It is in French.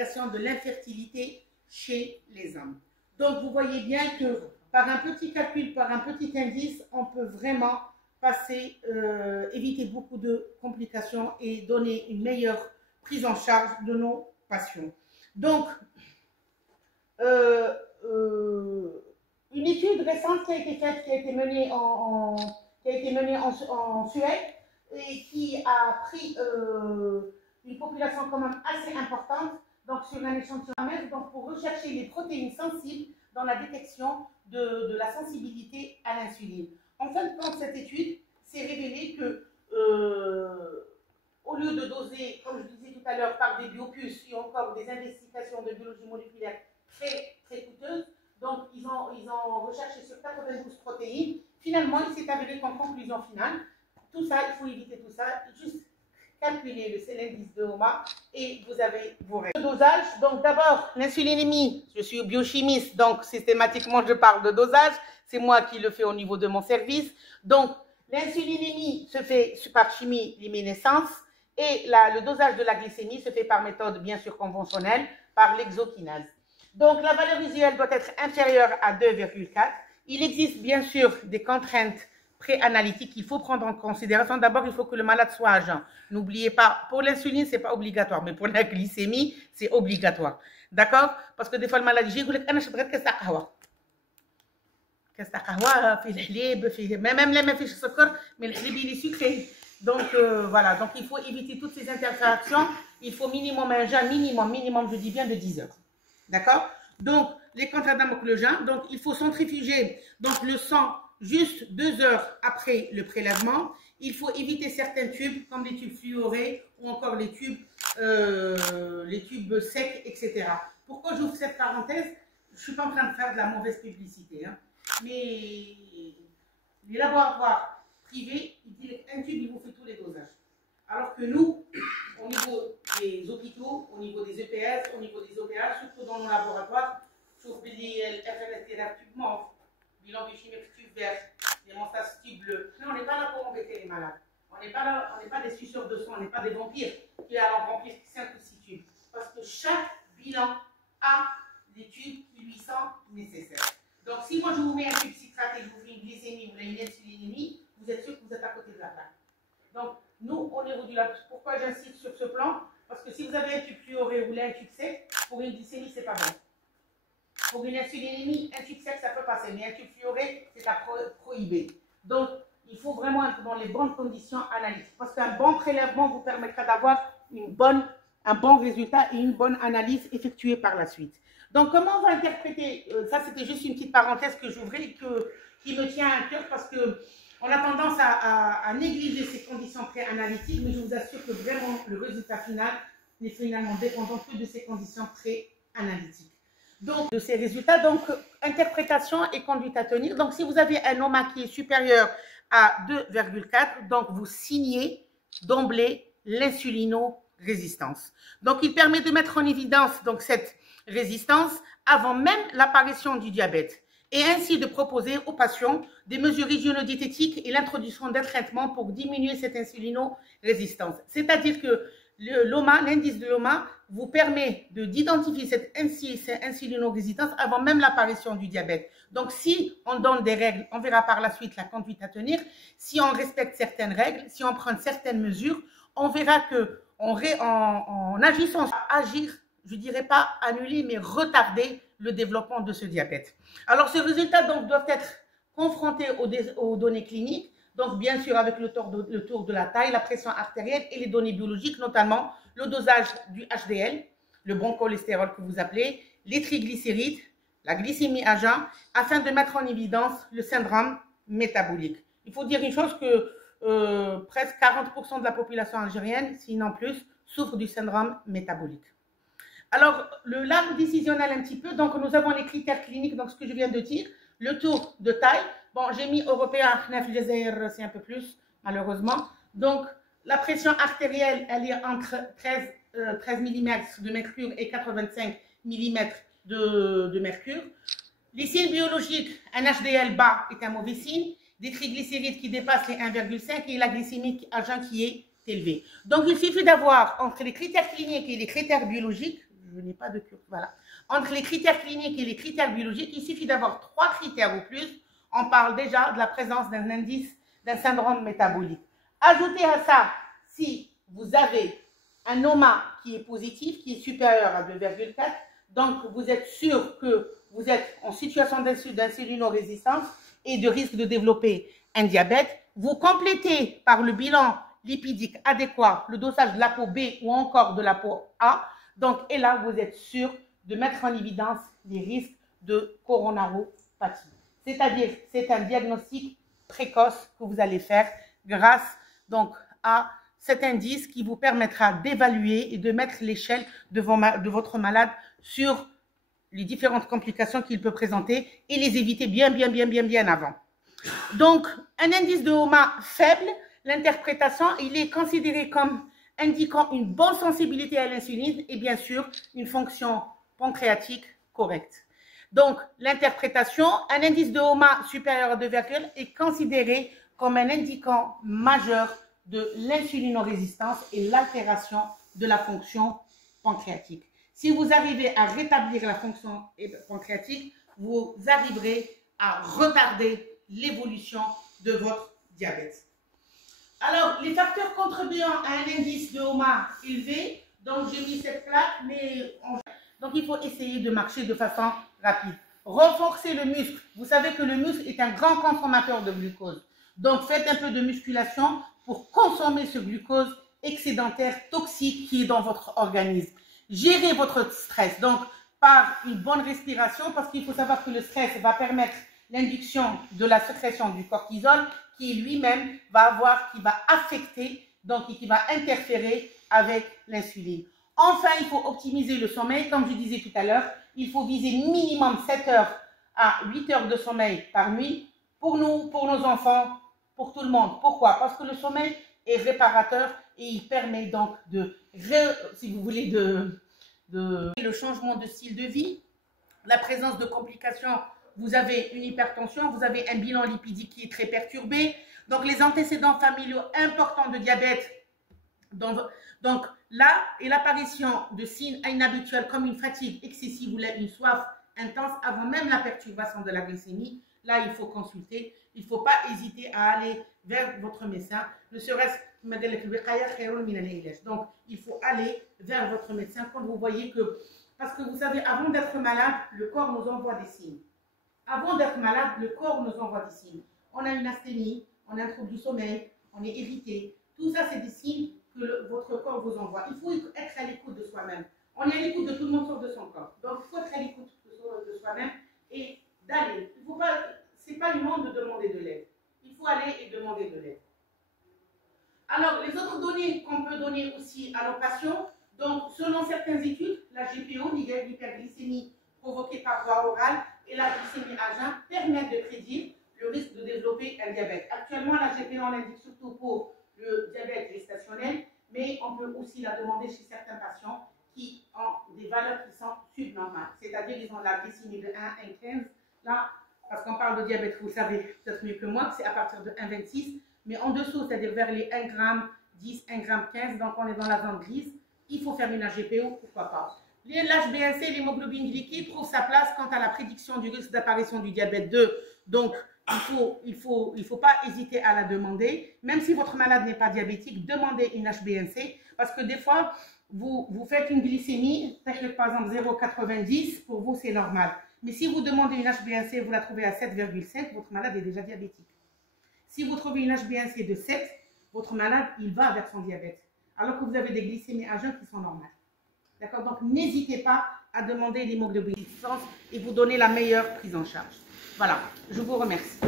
complications de l'infertilité chez les hommes. Donc, vous voyez bien que par un petit calcul, par un petit indice, on peut vraiment éviter beaucoup de complications et donner une meilleure prise en charge de nos patients. Donc, une étude récente qui a été faite, qui a été menée en Suède et qui a pris une population quand même assez importante, donc sur un échantillon donc pour rechercher les protéines sensibles dans la détection de la sensibilité à l'insuline. En fin de compte, cette étude s'est révélée que au lieu de doser, comme je disais tout à l'heure, par des biopuces et encore des investigations de biologie moléculaire très coûteuses, donc ils ont recherché sur 92 protéines. Finalement, il s'est avéré qu'en conclusion finale, tout ça, il faut éviter tout ça, juste calculer l'indice de HOMA et vous avez vos règles. Le dosage, donc d'abord, l'insulinémie, je suis biochimiste, donc systématiquement je parle de dosage, c'est moi qui le fais au niveau de mon service. Donc, l'insulinémie se fait par chimie luminescence et le dosage de la glycémie se fait par méthode bien sûr conventionnelle, par l'exokinase. Donc, la valeur visuelle doit être inférieure à 2,4. Il existe bien sûr des contraintes préanalytiques qu'il faut prendre en considération. D'abord, il faut que le malade soit à jeun. N'oubliez pas, pour l'insuline, ce n'est pas obligatoire, mais pour la glycémie, c'est obligatoire. D'accord? Parce que des fois, le malade dit, même les mêmes fiches de sucre, mais le lait il est sucré. Donc, voilà. Donc, il faut éviter toutes ces interactions. Il faut minimum un jeûne, minimum, je dis bien, de 10 heures. D'accord? Donc, les contraintes avec le jeûne, donc il faut centrifuger donc, le sang juste 2 heures après le prélèvement. Il faut éviter certains tubes, comme les tubes fluorés ou encore les tubes secs, etc. Pourquoi j'ouvre cette parenthèse? Je ne suis pas en train de faire de la mauvaise publicité, hein. Mais les laboratoires privés, ils disent qu'un tube, il vous fait tous les dosages. Alors que nous, au niveau des hôpitaux, au niveau des EPS, au niveau des OPH, surtout dans nos laboratoires, sauf les FLSTR tube mauve, bilan biochimique tube vert, démonstration tube bleu. Nous, on n'est pas là pour embêter les malades. On n'est pas des suceurs de sang, on n'est pas des vampires qui allons remplir 5 ou 6 tubes. Parce que chaque bilan a les tubes qui lui sont nécessaires. Donc, si moi je vous mets un tube citrate et je vous fais une glycémie ou une insulinémie, vous êtes sûr que vous êtes à côté de la plaque. Donc, nous, au niveau du lab, pourquoi j'insiste sur ce plan? Parce que si vous avez un tube fluoré ou un tube sec, pour une glycémie, c'est pas bon. Pour une insulinémie, un tube sec, ça peut passer, mais un tube fluoré, c'est à prohiber. Donc, il faut vraiment être dans les bonnes conditions analytiques. Parce qu'un bon prélèvement vous permettra d'avoir un bon résultat et une bonne analyse effectuée par la suite. Donc, comment on va interpréter, ça c'était juste une petite parenthèse que j'ouvrais et qui me tient à cœur parce que on a tendance à négliger ces conditions préanalytiques, mais je vous assure que vraiment le résultat final n'est finalement dépendant que de ces conditions préanalytiques. Donc, de ces résultats, donc, interprétation et conduite à tenir. Donc, si vous avez un HOMA qui est supérieur à 2,4, donc vous signez d'emblée l'insulino-résistance. Donc, il permet de mettre en évidence donc, cette résistance avant même l'apparition du diabète et ainsi de proposer aux patients des mesures hygiéno-diététiques et l'introduction d'un traitement pour diminuer cette insulino-résistance. C'est-à-dire que l'indice de l'HOMA vous permet d'identifier cette insulino-résistance avant même l'apparition du diabète. Donc, si on donne des règles, on verra par la suite la conduite à tenir. Si on respecte certaines règles, si on prend certaines mesures, on verra que en agissant, je ne dirais pas annuler, mais retarder le développement de ce diabète. Alors, ces résultats donc, doivent être confrontés aux données cliniques, donc bien sûr avec le tour de la taille, la pression artérielle et les données biologiques, notamment le dosage du HDL, le bon cholestérol que vous appelez, les triglycérides, la glycémie à jeun, afin de mettre en évidence le syndrome métabolique. Il faut dire une chose que presque 40% de la population algérienne, sinon plus, souffre du syndrome métabolique. Alors, l'arbre décisionnel un petit peu, donc nous avons les critères cliniques, donc ce que je viens de dire, le tour de taille, bon j'ai mis européen, c'est un peu plus, malheureusement, donc la pression artérielle, elle est entre 13 mm de mercure et 85 mm de mercure. Les signes biologiques, un HDL bas est un mauvais signe, des triglycérides qui dépassent les 1,5 et la glycémie à jeun qui est élevée. Donc il suffit d'avoir entre les critères cliniques et les critères biologiques, je n'ai pas de cure. Voilà. Entre les critères cliniques et les critères biologiques, il suffit d'avoir 3 critères ou plus. On parle déjà de la présence d'un indice d'un syndrome métabolique. Ajoutez à ça, si vous avez un OMA qui est positif, qui est supérieur à 2,4, donc vous êtes sûr que vous êtes en situation d'insulinorésistance et de risque de développer un diabète. Vous complétez par le bilan lipidique adéquat, le dosage de la peau B ou encore de la peau A. Donc, et là, vous êtes sûr de mettre en évidence les risques de coronaropathie. C'est-à-dire, c'est un diagnostic précoce que vous allez faire grâce donc à cet indice qui vous permettra d'évaluer et de mettre l'échelle de votre malade sur les différentes complications qu'il peut présenter et les éviter bien avant. Donc, un indice de OMA faible, l'interprétation, il est considéré comme indiquant une bonne sensibilité à l'insuline et bien sûr une fonction pancréatique correcte. Donc, l'interprétation, un indice de OMA supérieur à 2, est considéré comme un indiquant majeur de l'insulinorésistance et l'altération de la fonction pancréatique. Si vous arrivez à rétablir la fonction pancréatique, vous arriverez à retarder l'évolution de votre diabète. Alors, les facteurs contribuant à un indice de OMA élevé, donc j'ai mis cette plaque, donc il faut essayer de marcher de façon rapide. Renforcer le muscle. Vous savez que le muscle est un grand consommateur de glucose. Donc, faites un peu de musculation pour consommer ce glucose excédentaire toxique qui est dans votre organisme. Gérez votre stress, donc par une bonne respiration, parce qu'il faut savoir que le stress va permettre l'induction de la sécrétion du cortisol qui lui-même va affecter, donc qui va interférer avec l'insuline. Enfin, il faut optimiser le sommeil. Comme je disais tout à l'heure, il faut viser minimum 7 heures à 8 heures de sommeil par nuit pour nous, pour nos enfants, pour tout le monde. Pourquoi? Parce que le sommeil est réparateur et il permet donc si vous voulez, le changement de style de vie, la présence de complications. Vous avez une hypertension, vous avez un bilan lipidique qui est très perturbé. Donc, les antécédents familiaux importants de diabète. Donc, là, et l'apparition de signes inhabituels comme une fatigue excessive ou une soif intense avant même la perturbation de la glycémie, là, il faut consulter. Il ne faut pas hésiter à aller vers votre médecin, ne serait-ce donc, il faut aller vers votre médecin quand vous voyez que, parce que vous savez, avant d'être malade, le corps nous envoie des signes. Avant d'être malade, le corps nous envoie des signes. On a une asthénie, on a un trouble du sommeil, on est irrité. Tout ça, c'est des signes que votre corps vous envoie. Il faut être à l'écoute de soi-même. On est à l'écoute de tout le monde sauf de son corps. Donc, il faut être à l'écoute de soi-même et d'aller. Il faut pas, c'est pas le moment de demander de l'aide. Il faut aller et demander de l'aide. Alors, les autres données qu'on peut donner aussi à nos patients, donc selon certaines études, la GPO, l'hyperglycémie provoquée par voie orale, et la glycémie à jeun permettent de prédire le risque de développer un diabète. Actuellement, la GPO, on l'indique surtout pour le diabète gestationnel, mais on peut aussi la demander chez certains patients qui ont des valeurs qui sont subnormales. C'est-à-dire qu'ils ont la glycémie de 1 à 15. Là, parce qu'on parle de diabète, vous savez peut-être mieux que moi, que c'est à partir de 1,26. Mais en dessous, c'est-à-dire vers les 1 g 10, 1 g 15, donc on est dans la zone grise, il faut faire une HGPO, pourquoi pas. L'HbA1c, l'hémoglobine glyquée, trouve sa place quant à la prédiction du risque d'apparition du diabète 2. Donc, il faut pas hésiter à la demander. Même si votre malade n'est pas diabétique, demandez une HbA1c, parce que des fois, vous faites une glycémie, par exemple 0,90, pour vous c'est normal. Mais si vous demandez une HbA1c, vous la trouvez à 7,5, votre malade est déjà diabétique. Si vous trouvez une HbA1c de 7, votre malade, il va vers son diabète. Alors que vous avez des glycémies à jeun qui sont normales. D'accord? Donc, n'hésitez pas à demander l'hémoglobine et vous donner la meilleure prise en charge. Voilà, je vous remercie.